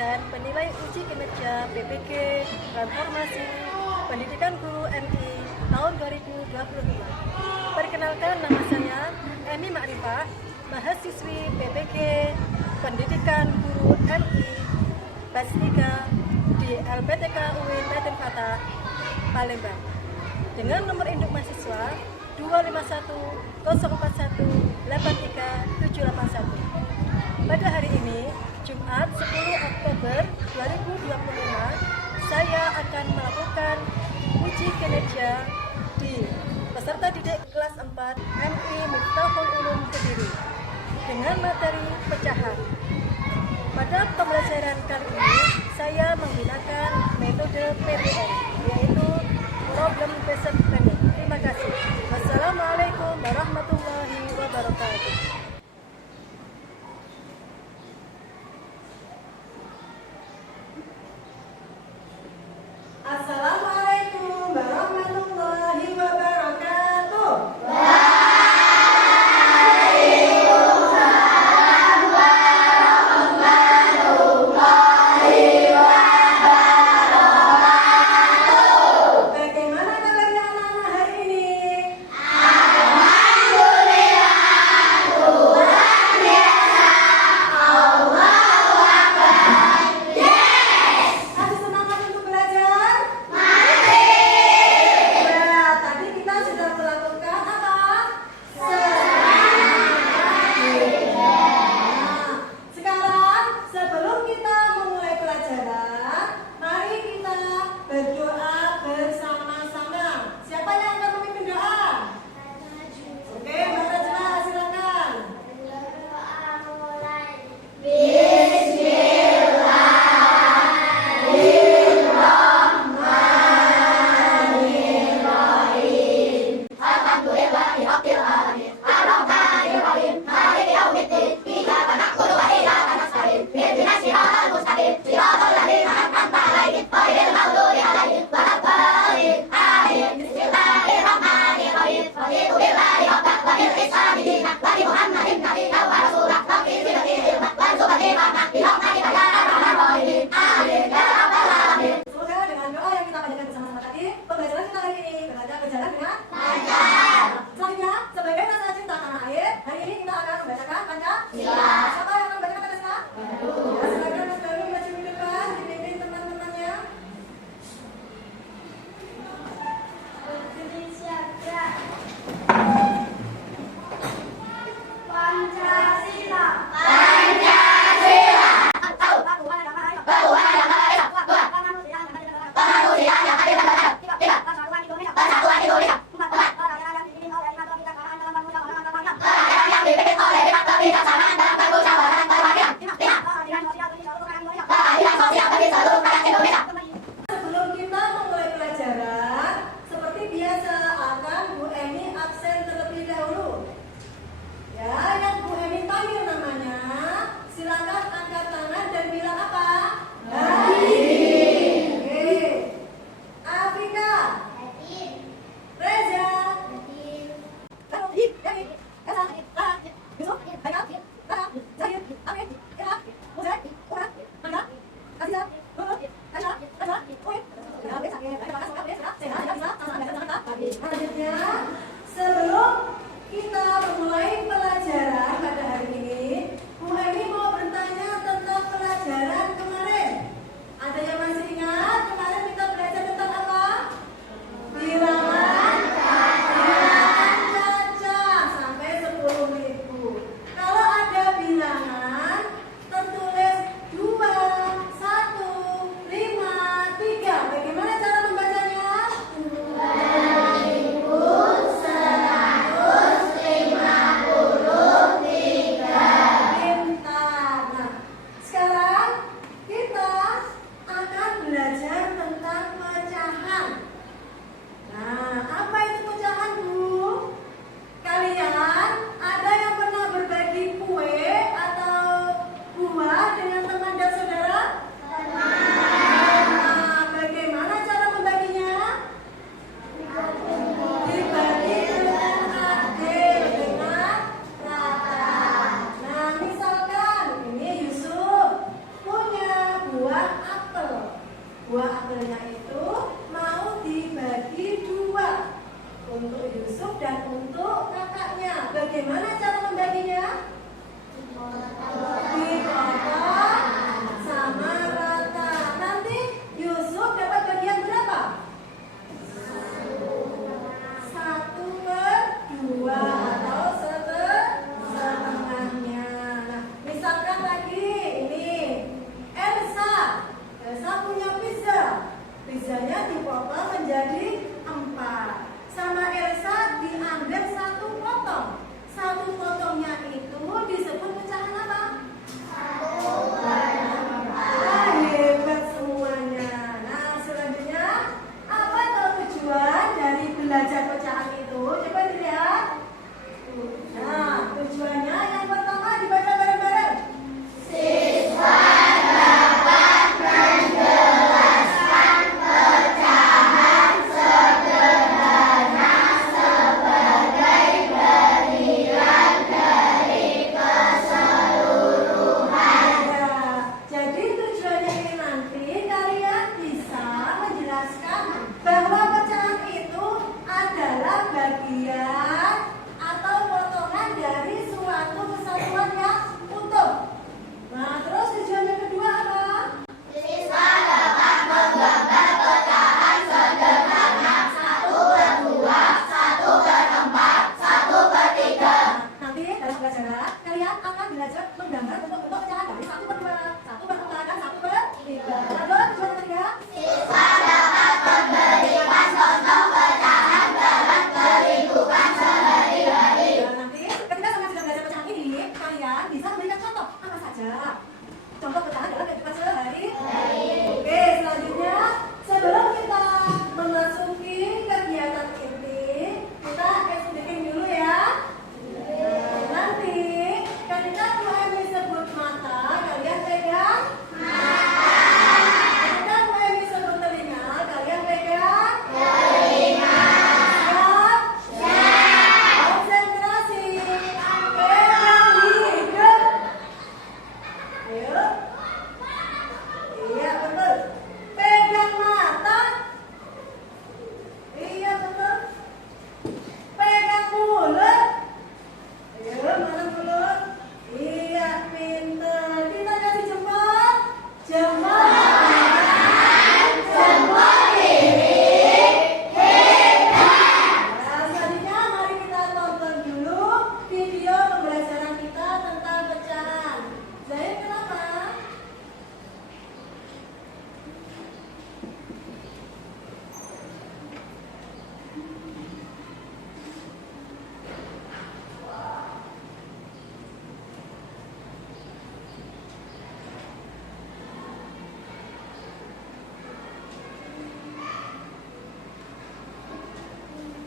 dosen penilai uji kinerja PPG Transformasi Pendidikan Guru MI tahun 2022. Perkenalkan, nama saya Emi Makrifah, mahasiswi PPG Pendidikan Guru MI Batch 3 di LPTK UIN Latin Fatah, Palembang, dengan nomor induk mahasiswa 25104183781. Pada hari ini, Jumat 10 Oktober 2025, saya akan melakukan uji kinerja di peserta didik kelas 4 MI Miftahul Ulum Kediri dengan materi pecahan. Pada pembelajaran kali ini, saya menggunakan metode PBL, yaitu Problem Based Learning. Terima kasih. Wassalamualaikum warahmatullahi wabarakatuh. Assalamualaikum warahmatullahi wabarakatuh. Waalaikumsalam warahmatullahi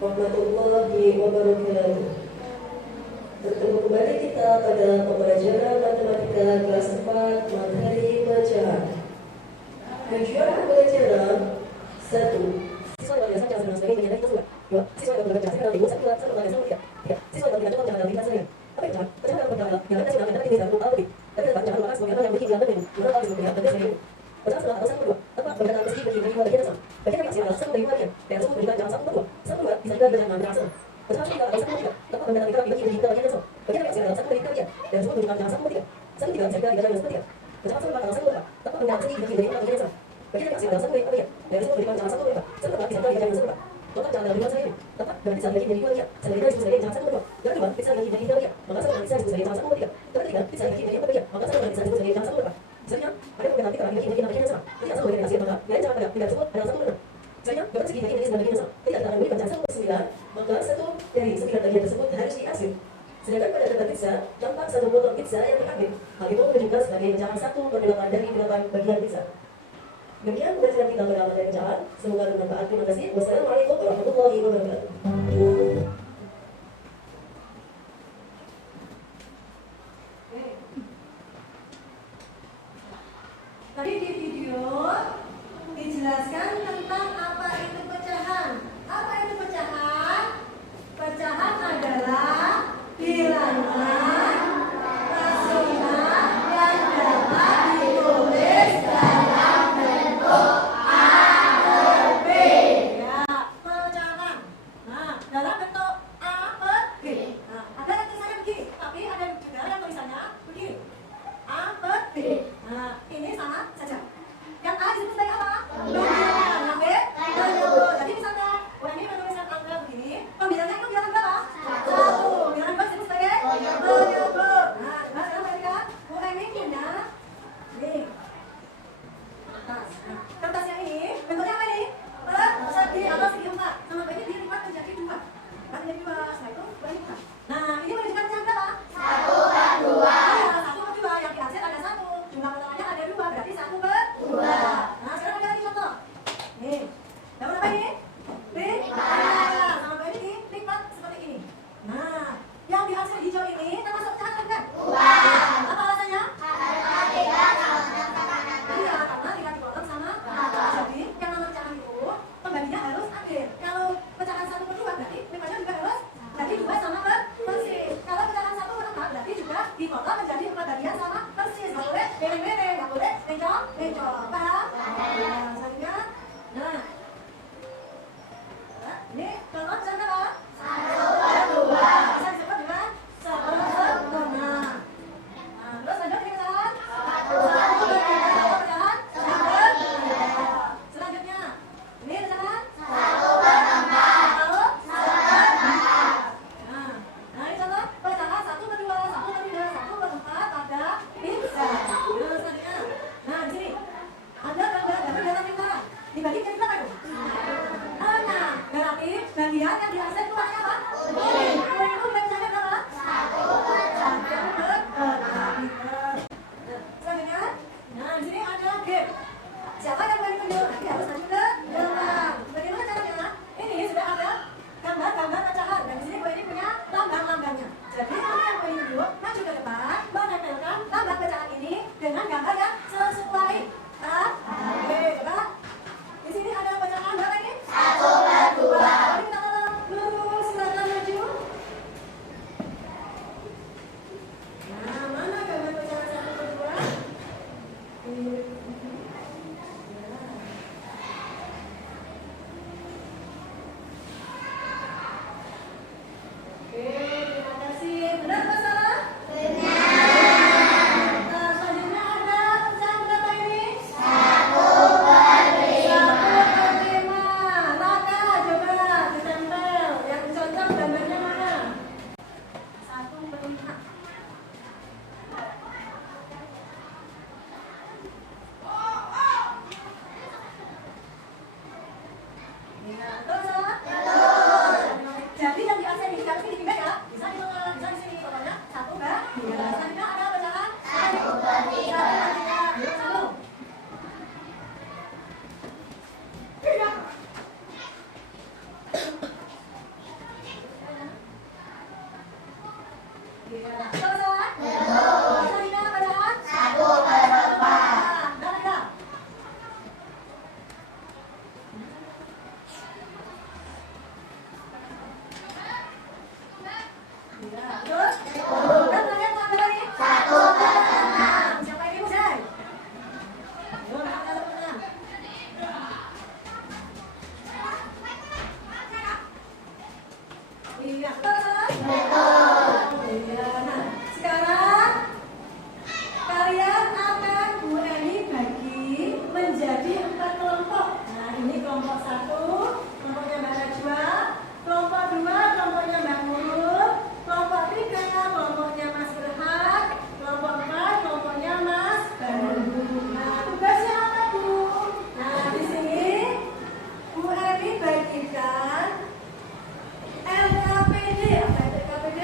warahmatullahi wabarakatuh. Bertemu kembali kita pada pembelajaran matematika kelas 4 materi pecahan. Tujuan pembelajaran 1. Siswa yang biasa jangan sebagai menyadari tersebut. 2. Siswa yang bekerja sekarang ibu satu satu dengan yang 3. Siswa yang tidak cukup jangan dalam saya. Apa itu? Pecahan dalam perkara yang kita sedang mendapat ini satu alfi. Tapi dapat jangan lupa sebagai yang berikut dan bukan alfi sebagai yang terjadi. Pecahan setelah atau satu kedua. Apa perbedaan meski bagi dua bagian sama. Bagian yang adalah satu dari bagian. Dan satu berikan jangan satu kedua. Satu dua bisa juga dengan dengan sama. Pecahan tiga atau satu tiga. Apa perbedaan kita bagi dua bagian sama. Bagian yang adalah satu dari bagian. Dan satu berikan jangan satu tiga. Satu tiga bisa juga dengan satu tiga. Pecahan satu atau satu dua. Apa perbedaan meski bagi dua bagian sama. Bagian yang adalah satu dari bagian. Dan satu berikan jangan satu dua. Satu dua bisa juga dengan satu dua. Total jangan dalam saya ini. Tepat berarti saya bagi dari dua bagian. Saya bagi dari jangan satu dua. Yang kedua bisa bagi dari tiga bagian. Maka saya bisa dari jangan satu tiga. Yang ketiga bisa bagi dari empat bagian. Maka saya bisa dari jangan satu dua. Sebenarnya ada perbedaan kita bagi bagian yang sama. Jadi asal bagian hasil maka lain jangan tidak tersebut adalah satu benar. Sebenarnya dapat segi bagian yang bagian sama. Tidak akan memberikan jangan satu sembilan. Maka satu dari 9 bagian tersebut harus diambil. Sedangkan pada data pizza tampak satu potong pizza yang diambil. Hal itu menunjukkan sebagai pecahan 1/8 dari 8 bagian pizza. Demikian pembelajaran kita pada materi pecahan. Semoga bermanfaat. Terima kasih. Wassalamualaikum warahmatullahi wabarakatuh. Tadi di video dijelaskan tentang apa itu pecahan. Apa itu pecahan? Pecahan adalah bilangan rasional yang dapat ditulis dalam bentuk A per B. Ya, pecahan. Nah, dalam bentuk A per B. Nah, ada yang tulisannya begini, tapi ada juga yang tulisannya begini. A per B. Nah, ini sama saja. Yang A disebut sebagai apa? Pembilangan. Yang B? Penyebut. Jadi misalnya, ini menuliskan angka begini, pembilangannya itu bilangan berapa? 1. Bilangan 2 disebut sebagai penyebut. Nah, sekarang perhatikan, Bu Emi punya nih kertas. Nah, kertasnya ini bentuknya apa nih? Persegi atau segi 4. Sama ini dilipat menjadi 2. Kan jadi 2. Setelah itu berlipat. Nah, ini menunjukkan pecahan berapa? 1 per 2. Iya, 1 per 2. Yang dihasil ada 1. Jumlah potongannya ada 2. Berarti 1 per 2. Nah, sekarang ada lagi contoh. Nih, dapat apa ini? Lipat. Sama ini dilipat seperti ini. Nah, yang dihasil hijau ini termasuk pecahan kan? Apa alasannya? Iya, karena tidak dipotong sama. Jadi, yang namanya pecahan itu pembaginya harus adil. Kalau pecahan 1 per 2 berarti lipatnya juga harus berarti 2 sama persis. Kalau pecahan 1 per 4 berarti juga dipotong menjadi 4 bagian sama persis. Nggak boleh miring-miring, nggak boleh bencong-bencong. Paham? Nah, selanjutnya. Nah, ini contoh pecahan berapa? 1 per 2. Bisa disebut dengan sepertengah. Nah, terus lanjut ini pecahan 1 per 3. Pecahan 1 per 3. Selanjutnya, ini pecahan 1 per 4. Lalu 1 per 4. Nah, ini contoh pecahan 1 per 2, 1 per 3, 1 per 4 pada pizza. Nah, selanjutnya. Nah, di sini ada gambar dalam lingkaran. Dibagi jadi berapa itu? 6. Berarti bagian yang dihasil itu warnanya apa? Kuning. Kuning itu pecahannya berapa? 1 per 6. Selanjutnya, nah di sini ada game. Siapa yang paling tunjuk? Nanti harus maju ke depan. Bagaimana caranya? Ini sudah ada gambar-gambar pecahan. Dan di sini Bu ini punya lambang-lambangnya. Jadi kalau yang paling tunjuk maju ke depan, menempelkan lambang pecahan ini dengan gambar yang sesuai. Oke, coba. Di sini ada pecahan berapa ini? 1 per 2. Mari kita tolong lurus, silakan maju. Nah, mana gambar pecahan 1 per 2? semuanya. Betul. Iya. Nah, sekarang kalian akan Bu Eni bagi menjadi 4 kelompok. Nah, ini kelompok 1, kelompoknya Mbak Najwa, kelompok 2, kelompoknya Mbak Nurul, kelompok 3, kelompoknya Mas Berhak, kelompok 4, kelompoknya Mas Banu. Nah, tugasnya apa, Bu? Nah, di sini Bu Eni bagikan LKPD. Apa itu LKPD?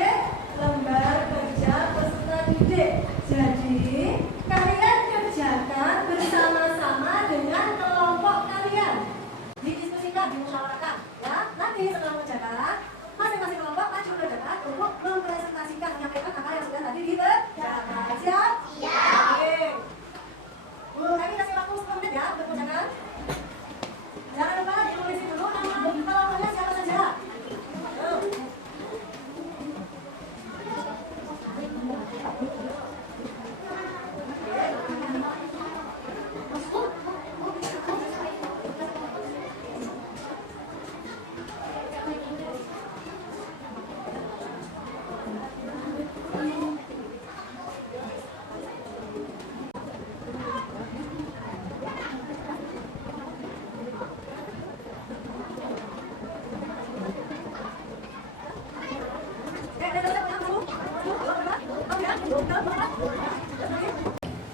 Lembar kerja peserta didik. Jadi, kalian kerjakan bersama-sama dengan kelompok kalian. Didiskusikan, dimusyawarahkan. Ya, nanti setelah mengerjakan, masing-masing kelompok maju ke depan untuk mempresentasikan, menyampaikan apa yang sudah tadi dikerjakan. Siap? Siap. Oke. Bu Eni kasih waktu 10 menit ya untuk mengerjakan. Jangan lupa ditulis dulu nama kelompoknya siapa saja.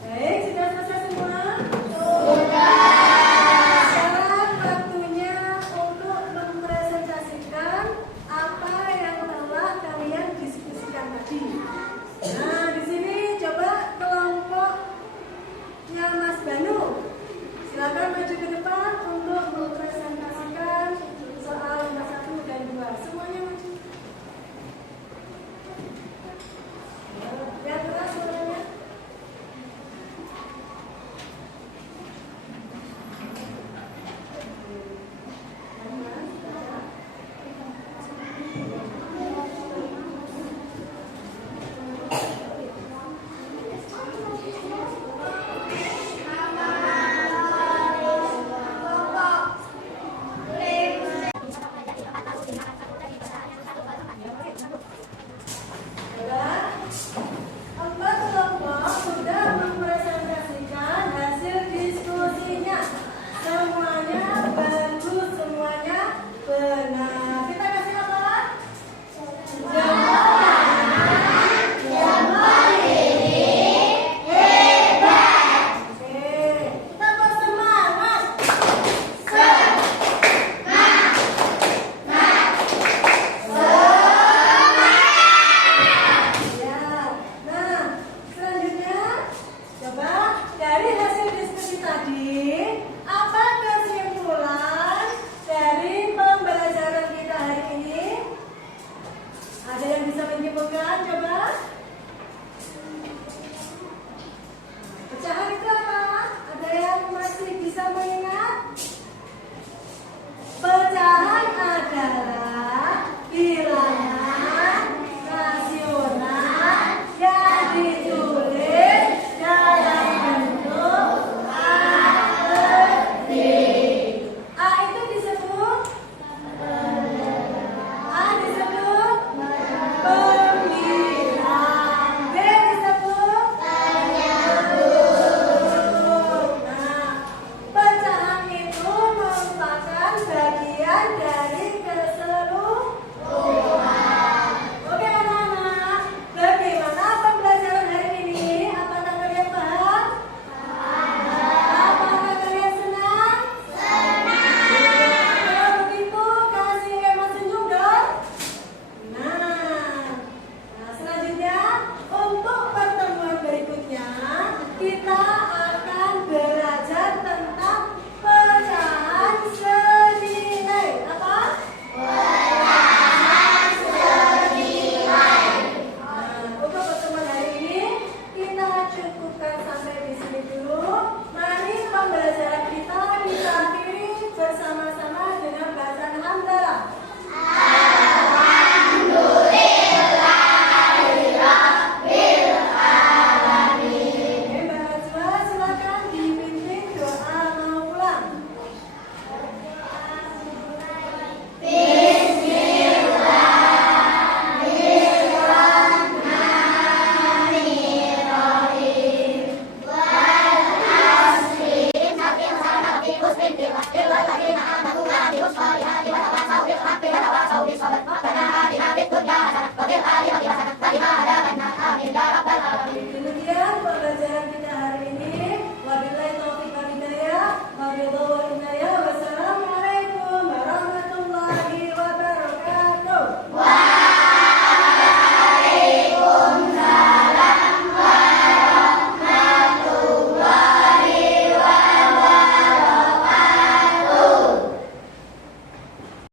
Baik, sudah selesai semua? Sudah. Sekarang waktunya untuk mempresentasikan apa yang telah kalian diskusikan tadi. Nah, di sini coba kelompoknya Mas Banu. Silakan maju ke depan untuk mempresentasikan soal nomor 1 dan 2. Semuanya maju. Yang keras suaranya. Empat kelompok sudah mempresentasikan hasil diskusinya. Semuanya bagus, semuanya benar. Kita kasih apa? Jempol ini hebat. Oke, kita bersemangat. Ya, nah selanjutnya coba dari hasil diskusi tadi